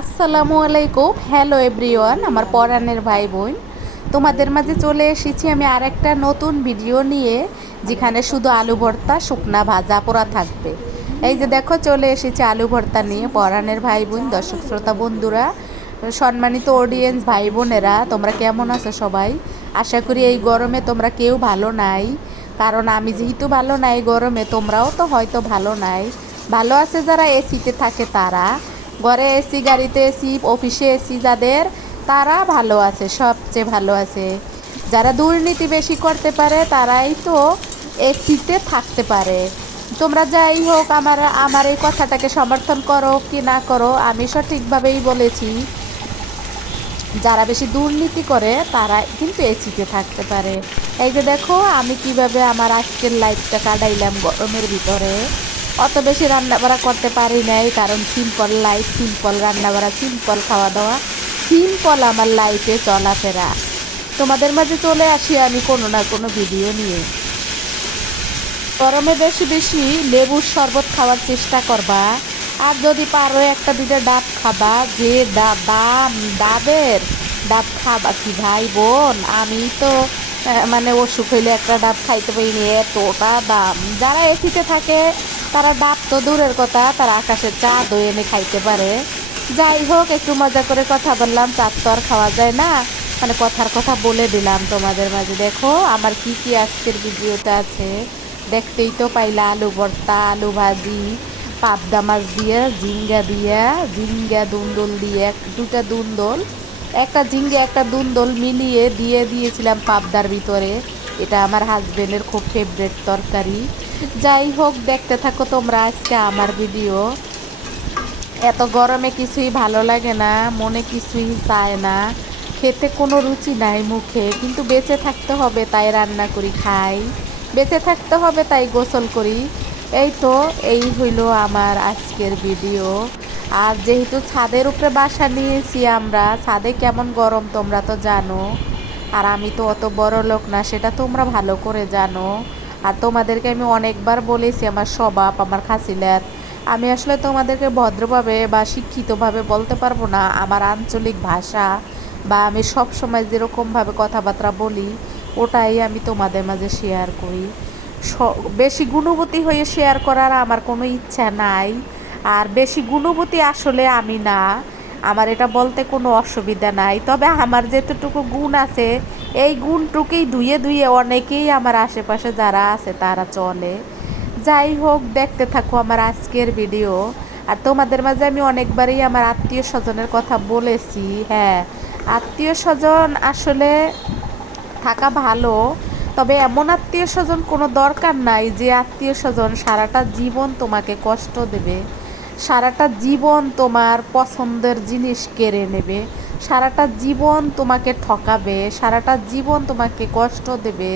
আসসালামু আলাইকুম। Hello everyone আমার পরাণের ভাই বোন তোমাদের মাঝে চলে এসেছি আমি আরেকটা নতুন ভিডিও নিয়ে, যেখানে শুধু আলু ভর্তা, শুকনা ভাজা, পোড়া থাকবে। এই যে দেখো, চলে এসেছি আলু ভর্তা নিয়ে পরাণের ভাই বোন দর্শক শ্রোতা বন্ধুরা, সম্মানিত অডিয়েন্স ভাই বোনেরা তোমরা কেমন আছো সবাই? আশা করি এই গরমে তোমরা কেউ ভালো নাই। কারণ আমি যেহেতু ভালো নাই গরমে, তোমরাও তো হয়তো ভালো নাই। ভালো আছে যারা এসিতে থাকে তারা। ঘরে এসি গাড়িতে এসি অফিসে এসি যাদের, তারা ভালো আছে, সবচেয়ে ভালো আছে। যারা দুর্নীতি বেশি করতে পারে, তারাই তো এসিতে থাকতে পারে। তোমরা যাই হোক, আমার আমার এই কথাটাকে সমর্থন করো কি না করো, আমি সঠিকভাবেই বলেছি। যারা বেশি দুর্নীতি করে, তারা কিন্তু এসিতে থাকতে পারে। এই যে দেখো, আমি কীভাবে আমার আজকের লাইফটা কাটাইলাম গরমের ভিতরে। অত বেশি রান্নাবাড়া করতে পারি নাই, কারণ সিম্পল লাইফ সিম্পল রান্নাবাড়া সিম্পল খাওয়া দাওয়া সিম্পল আমার লাইফে চলাফেরা। তোমাদের মাঝে চলে আসি আমি কোনো না কোনো ভিডিও নিয়ে। গরমে বেশি বেশি লেবুর শরবত খাওয়ার চেষ্টা করবা, আর যদি পারো একটা দুটো ডাব খাবা, যে দাম ডাবের ডাব খাবা কি ভাই বোন? আমি তো মানে অসুখ হইলে একটা ডাব খাইতে পারিনি এতটা দাম। যারা এসিতে থাকে তারা ডাব তো দূরের কথা, তারা আকাশের চাঁদও এনে খাইতে পারে। যাই হোক, একটু মজা করে কথা বললাম, চাঁদ তো আর খাওয়া যায় না। মানে কথার কথা বলে দিলাম তোমাদের মাঝে। দেখো, আমার কি কি আজকের ভিডিওতে আছে। দেখতেই তো পাইলা, আলু ভর্তা, আলু ভাজি, পাবদা মাছ দিয়ে, ঝিঙ্গা দিয়ে, ঝিঙ্গা দুন্দল দিয়ে, এক, দুটা দুন্দল। একটা ঝিঙ্গে, একটা দুন্দল মিলিয়ে দিয়ে দিয়েছিলাম পাবদার ভিতরে। এটা আমার হাজবেন্ডের খুব ফেভারেট তরকারি। যাই হোক, দেখতে থাকো তোমরা আজকে আমার ভিডিও এত গরমে কিছুই ভালো লাগে না, মনে কিছুই চায় না। খেতে কোনো রুচি নাই মুখে, কিন্তু বেঁচে থাকতে হবে তাই রান্না করি, খাই। বেঁচে থাকতে হবে তাই গোসল করি। এই তো, এই হইল আমার আজকের ভিডিও আর যেহেতু ছাদের উপরে বাসা নিয়েছি আমরা, ছাদে কেমন গরম তোমরা তো জানো। আর আমি তো অত বড় লোক না, সেটা তোমরা ভালো করে জানো। আর তোমাদেরকে আমি অনেকবার বলেছি আমার স্বভাব, আমার খাসিলাত আমি আসলে তোমাদেরকে ভদ্রভাবে বা শিক্ষিতভাবে বলতে পারব না। আমার আঞ্চলিক ভাষা বা আমি সব সময় যেরকমভাবে কথাবার্তা বলি, ওটাই আমি তোমাদের মাঝে শেয়ার করি। বেশি গুণবতী হয়ে শেয়ার করার আমার কোনো ইচ্ছা নাই। আর বেশি গুণবতী আসলে আমি না। আমার এটা বলতে কোনো অসুবিধা নাই। তবে আমার যেতটুকু গুণ আছে, এই গুণটুকুই ধুয়ে ধুয়ে অনেকেই আমার আশেপাশে যারা আছে তারা চলে। যাই হোক, দেখতে থাকো আমার আজকের ভিডিও। আর তোমাদের মাঝে আমি অনেকবারই আমার আত্মীয় স্বজনের কথা বলেছি হ্যাঁ। আত্মীয় স্বজন আসলে থাকা ভালো, তবে এমন আত্মীয় স্বজন কোনো দরকার নাই যে আত্মীয় স্বজন সারাটা জীবন তোমাকে কষ্ট দেবে। সারাটা জীবন তোমার পছন্দের জিনিস কেড়ে নেবে, সারাটা জীবন তোমাকে ঠকাবে, সারাটা জীবন তোমাকে কষ্ট দেবে।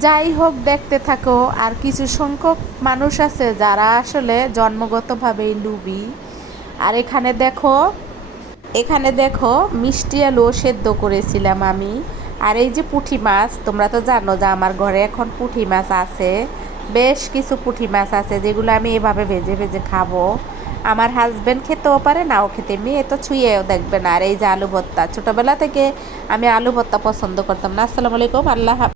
যাই হোক, দেখতে থাকো, আর কিছু সংখ্যক মানুষ আছে যারা আসলে জন্মগতভাবেই লুবি। আর এখানে দেখো এখানে দেখো, মিষ্টি আলু সেদ্ধ করেছিলাম আমি। আর এই যে পুঁটি মাছ, তোমরা তো জানো যে আমার ঘরে এখন পুঁটি মাছ আছে। বেশ কিছু পুঁটি মাছ আছে যেগুলো আমি এভাবে ভেজে ভেজে খাব। আমার হাজব্যান্ড খেতেও পারে নাও খেতে মেয়ে তো ছুঁয়েও দেখবে না। আর এই যে আলু ভর্তা, ছোটোবেলা থেকে আমি আলু ভর্তা পছন্দ করতাম না। আসসালামু আলাইকুম, আল্লাহ।